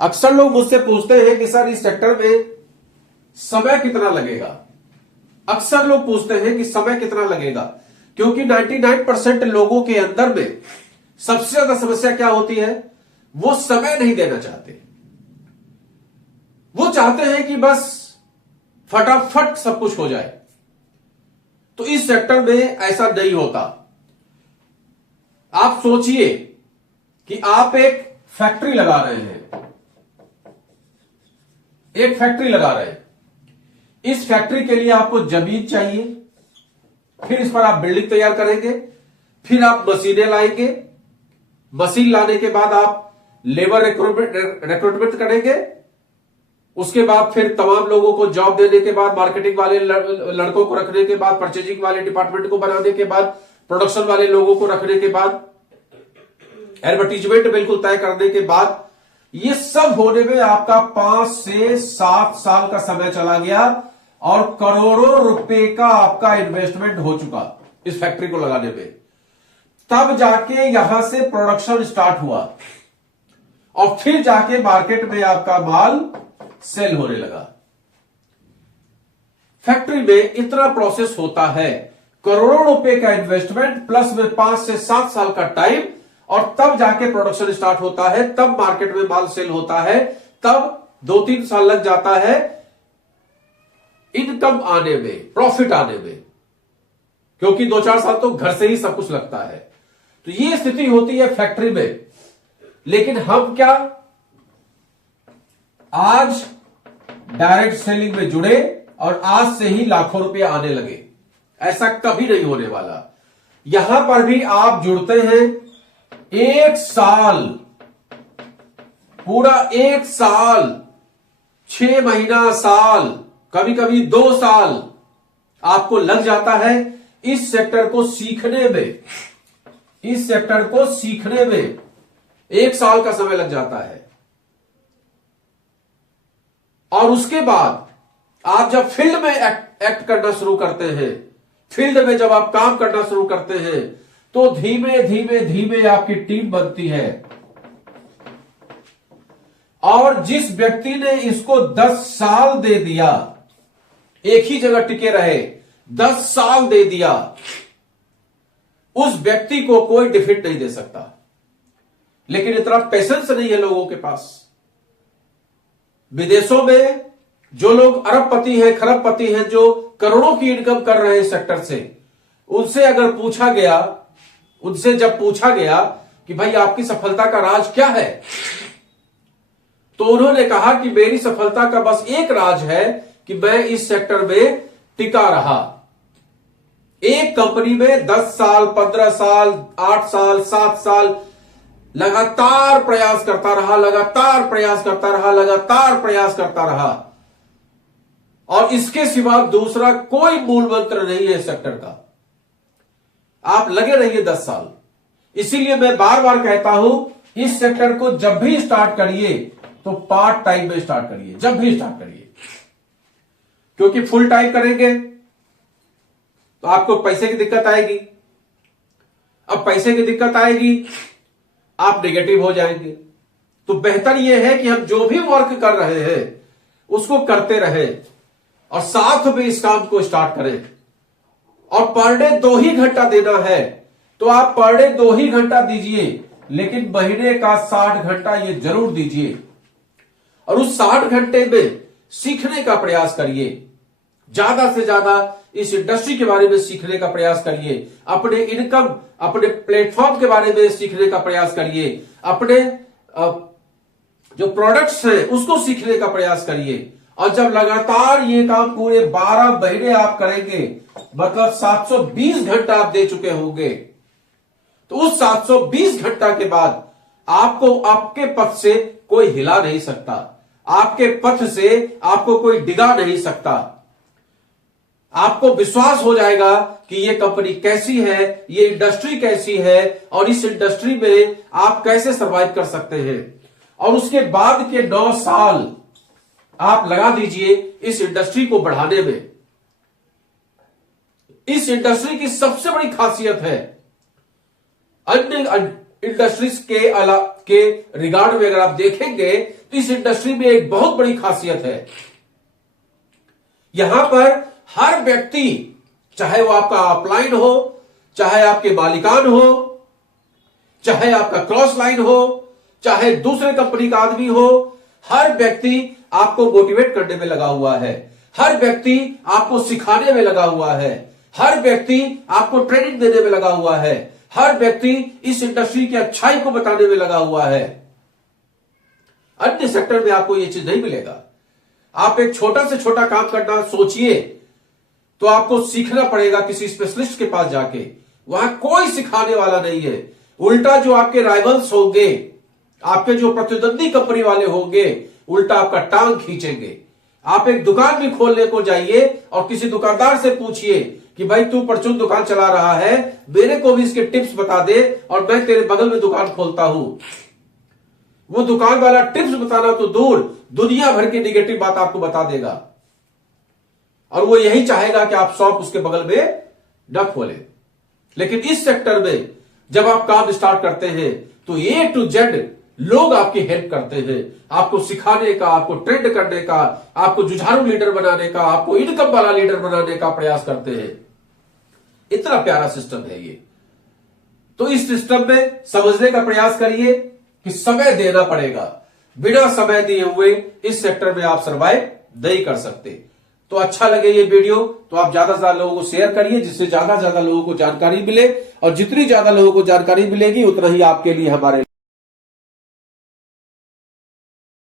अक्सर लोग मुझसे पूछते हैं कि सर इस सेक्टर में समय कितना लगेगा। अक्सर लोग पूछते हैं कि समय कितना लगेगा, क्योंकि 99% लोगों के अंदर में सबसे ज्यादा समस्या क्या होती है, वो समय नहीं देना चाहते। वो चाहते हैं कि बस फटाफट सब कुछ हो जाए। तो इस सेक्टर में ऐसा नहीं होता। आप सोचिए कि आप एक फैक्ट्री लगा रहे हैं, एक फैक्ट्री लगा रहे हैं। इस फैक्ट्री के लिए आपको जमीन चाहिए, फिर इस पर आप बिल्डिंग तैयार करेंगे, फिर आप मशीनें लाएंगे, मशीन लाने के बाद आप लेबर रिक्रूटमेंट करेंगे, उसके बाद फिर तमाम लोगों को जॉब देने के बाद, मार्केटिंग वाले लड़कों को रखने के बाद, परचेजिंग वाले डिपार्टमेंट को बनाने के बाद, प्रोडक्शन वाले लोगों को रखने के बाद, एडवर्टीजमेंट बिल्कुल तय करने के बाद, ये सब होने में आपका 5 से 7 साल का समय चला गया और करोड़ों रुपए का आपका इन्वेस्टमेंट हो चुका इस फैक्ट्री को लगाने में। तब जाके यहां से प्रोडक्शन स्टार्ट हुआ और फिर जाके मार्केट में आपका माल सेल होने लगा। फैक्ट्री में इतना प्रोसेस होता है, करोड़ों रुपए का इन्वेस्टमेंट प्लस में 5 से 7 साल का टाइम, और तब जाके प्रोडक्शन स्टार्ट होता है, तब मार्केट में माल सेल होता है, तब 2-3 साल लग जाता है इनकम आने में, प्रॉफिट आने में, क्योंकि 2-4 साल तो घर से ही सब कुछ लगता है। तो ये स्थिति होती है फैक्ट्री में। लेकिन हम क्या आज डायरेक्ट सेलिंग में जुड़े और आज से ही लाखों रुपए आने लगे? ऐसा कभी नहीं होने वाला। यहां पर भी आप जुड़ते हैं, 1 साल, पूरा 1 साल, 6 महीना, साल, कभी कभी 2 साल आपको लग जाता है इस सेक्टर को सीखने में। इस सेक्टर को सीखने में 1 साल का समय लग जाता है। और उसके बाद आप जब फील्ड में एक्ट करना शुरू करते हैं, फील्ड में जब आप काम करना शुरू करते हैं, तो धीमे धीमे धीमे आपकी टीम बनती है। और जिस व्यक्ति ने इसको 10 साल दे दिया, एक ही जगह टिके रहे, 10 साल दे दिया, उस व्यक्ति को कोई डिफीट नहीं दे सकता। लेकिन इतना पेशेंस नहीं है लोगों के पास। विदेशों में जो लोग अरबपति हैं, खरबपति हैं, जो करोड़ों की इनकम कर रहे हैं सेक्टर से, उनसे अगर पूछा गया, उनसे जब पूछा गया कि भाई आपकी सफलता का राज क्या है, तो उन्होंने कहा कि मेरी सफलता का बस एक राज है कि मैं इस सेक्टर में टिका रहा। एक कंपनी में 10 साल, 15 साल, 8 साल, 7 साल लगातार प्रयास करता रहा, लगातार प्रयास करता रहा, लगातार प्रयास करता रहा, और इसके सिवा दूसरा कोई मूल मंत्र नहीं है सेक्टर का। आप लगे रहिए 10 साल। इसीलिए मैं बार बार कहता हूं, इस सेक्टर को जब भी स्टार्ट करिए तो पार्ट टाइम में स्टार्ट करिए, जब भी स्टार्ट करिए, क्योंकि फुल टाइम करेंगे तो आपको पैसे की दिक्कत आएगी। अब पैसे की दिक्कत आएगी, आप नेगेटिव हो जाएंगे। तो बेहतर यह है कि हम जो भी वर्क कर रहे हैं उसको करते रहें और साथ में इस काम को स्टार्ट करें। और पर डे 2 ही घंटा देना है तो आप पर डे 2 ही घंटा दीजिए, लेकिन महीने का 60 घंटा ये जरूर दीजिए। और उस 60 घंटे में सीखने का प्रयास करिए, ज्यादा से ज्यादा इस इंडस्ट्री के बारे में सीखने का प्रयास करिए, अपने इनकम, अपने प्लेटफॉर्म के बारे में सीखने का प्रयास करिए, अपने जो प्रोडक्ट्स हैं उसको सीखने का प्रयास करिए। और जब लगातार ये काम पूरे 12 महीने आप करेंगे, मतलब 720 घंटा आप दे चुके होंगे, तो उस 720 घंटा के बाद आपको आपके पथ से कोई हिला नहीं सकता, आपके पथ से आपको कोई डिगा नहीं सकता। आपको विश्वास हो जाएगा कि ये कंपनी कैसी है, ये इंडस्ट्री कैसी है, और इस इंडस्ट्री में आप कैसे सर्वाइव कर सकते हैं। और उसके बाद के 9 साल आप लगा दीजिए इस इंडस्ट्री को बढ़ाने में। इस इंडस्ट्री की सबसे बड़ी खासियत है, अन्य इंडस्ट्रीज के रिगार्ड में अगर आप देखेंगे इस इंडस्ट्री में एक बहुत बड़ी खासियत है, यहां पर हर व्यक्ति, चाहे वो आपका अपलाइन हो, चाहे आपके मालिकान हो, चाहे आपका क्रॉस लाइन हो, चाहे दूसरे कंपनी का आदमी हो, हर व्यक्ति आपको मोटिवेट करने में लगा हुआ है, हर व्यक्ति आपको सिखाने में लगा हुआ है, हर व्यक्ति आपको ट्रेनिंग देने में लगा हुआ है, हर व्यक्ति इस इंडस्ट्री की अच्छाई को बताने में लगा हुआ है। अन्य सेक्टर में आपको यह चीज नहीं मिलेगा। आप एक छोटा से छोटा काम करना सोचिए तो आपको सीखना पड़ेगा किसी स्पेशलिस्ट के पास जाके, वहां कोई सिखाने वाला नहीं है। उल्टा जो आपके राइवल्स होंगे, आपके जो प्रतिद्वंदी कंपनी वाले होंगे, उल्टा आपका टांग खींचेंगे। आप एक दुकान भी खोलने को जाइए और किसी दुकानदार से पूछिए कि भाई तू परचून दुकान चला रहा है, मेरे को भी इसके टिप्स बता दे और मैं तेरे बगल में दुकान खोलता हूं। वो दुकान वाला टिप्स बताना तो दूर, दुनिया भर की निगेटिव बात आपको बता देगा और वो यही चाहेगा कि आप शॉप उसके बगल में न खोले। लेकिन इस सेक्टर में जब आप काम स्टार्ट करते हैं तो ए टू जेड लोग आपकी हेल्प करते हैं, आपको सिखाने का, आपको ट्रेंड करने का, आपको जुझारू लीडर बनाने का, आपको इनकम वाला लीडर बनाने का प्रयास करते हैं। इतना प्यारा सिस्टम है ये। तो इस सिस्टम में समझने का प्रयास करिए कि समय देना पड़ेगा। बिना समय दिए हुए इस सेक्टर में आप सर्वाइव नहीं कर सकते। तो अच्छा लगे ये वीडियो तो आप ज्यादा से ज्यादा लोगों को शेयर करिए, जिससे ज्यादा से ज्यादा लोगों को जानकारी मिले, और जितनी ज्यादा लोगों को जानकारी मिलेगी उतना ही आपके लिए हमारे